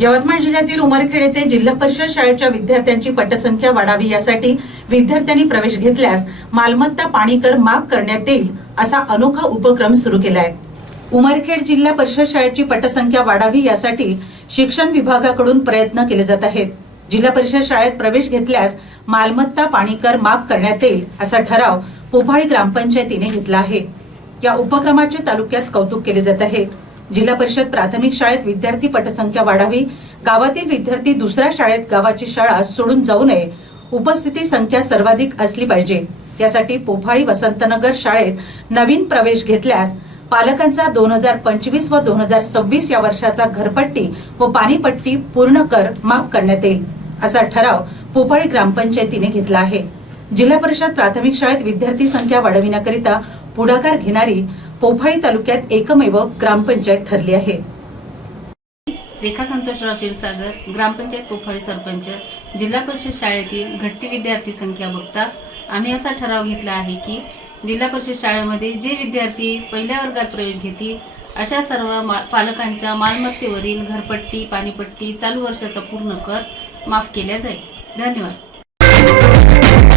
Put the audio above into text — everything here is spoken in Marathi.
यवतमाळ जिल्ह्यातील उमरखेड येथे जिल्हा परिषद शाळेच्या विद्यार्थ्यांची पटसंख्या वाढावी यासाठी विद्यार्थ्यांनी प्रवेश घेतल्यास मालमत्ता पाणी कर माफ करण्यात येईल असा अनोखा उपक्रम सुरू केला आहे उमरखेड जिल्हा परिषद शाळेची पटसंख्या वाढावी यासाठी शिक्षण विभागाकडून प्रयत्न केले जात आहेत. जिल्हा परिषद शाळेत प्रवेश घेतल्यास मालमत्ता पाणी कर माफ करण्यात येईल असा ठराव पोफाळी ग्रामपंचायतीने घेतला आहे. या उपक्रमाचे तालुक्यात कौतुक केले जात आहे. जिल्हा परिषद प्राथमिक शाळेत विद्यार्थी पटसंख्या वाढावी गावातील विद्यार्थी दुसऱ्या शाळेत गावाची शाळा सोडून जाऊ नये उपस्थिती संख्या सर्वाधिक असली पाहिजे. यासाठी पोफाळी वसंतनगर शाळेत नवीन प्रवेश घेतल्यास पालकांचा दोन हजार पंचवीस व दोन हजार सव्वीस या वर्षाचा घरपट्टी व पाणीपट्टी पूर्ण कर माफ करण्यात येईल असा ठराव पोफाळी ग्रामपंचायतीने घेतला आहे. जिल्हा परिषद प्राथमिक शाळेत विद्यार्थी संख्या वाढविण्याकरिता पुढाकार घेणारी पोफाळी तालुक्यात एकमेव ग्रामपंचायत ठरली आहे. रेखा संतोषराव क्षीरसागर ग्रामपंचायत पोफाळी सरपंच जिल्हा परिषद शाळेतील घटती विद्यार्थी संख्या बघता आम्ही असा ठराव घेतला आहे की जिल्हा परिषद शाळेमध्ये जे विद्यार्थी पहिल्या वर्गात प्रवेश घेतील अशा सर्व मा पालकांच्या मालमत्तेवरील घरपट्टी पाणीपट्टी चालू वर्षाचा पूर्ण कर माफ केला जाईल. धन्यवाद.